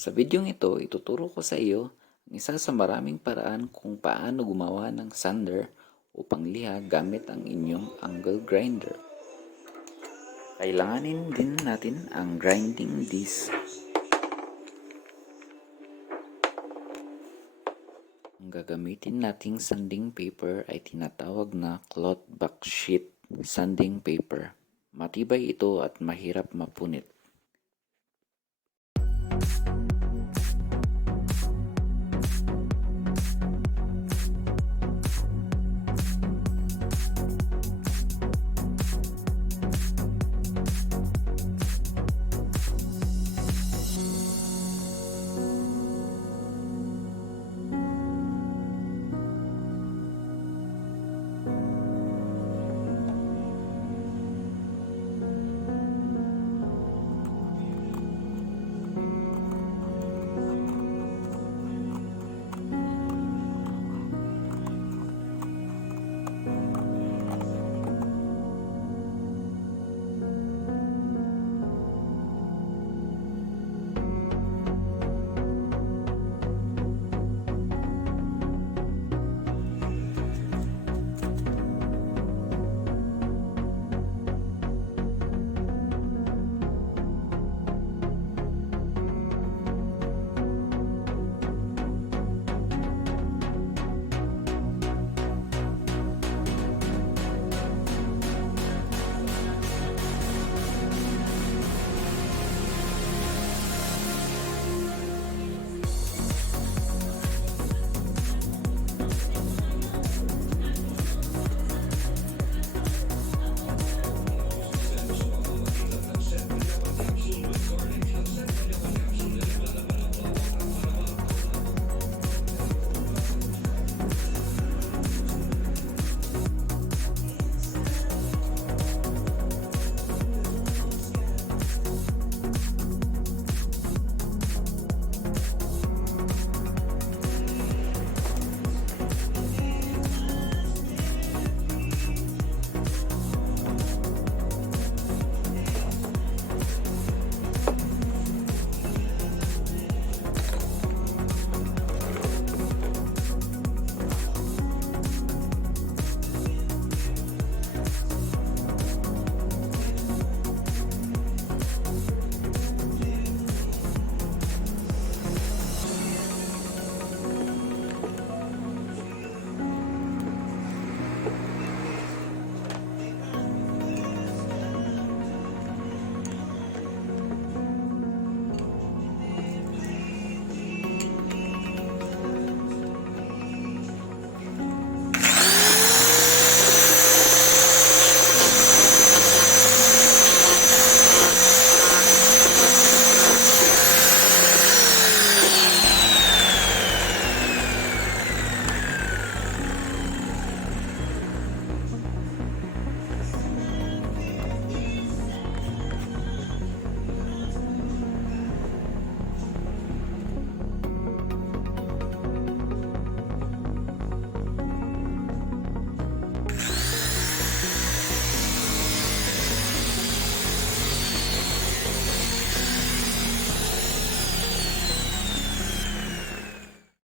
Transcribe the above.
Sa videong ito, ituturo ko sa iyo ang isa sa maraming paraan kung paano gumawa ng sander o pangliha gamit ang inyong angle grinder. Kailanganin din natin ang grinding disc. Ang gagamitin nating sanding paper ay tinatawag na cloth back sheet sanding paper. Matibay ito at mahirap mapunit.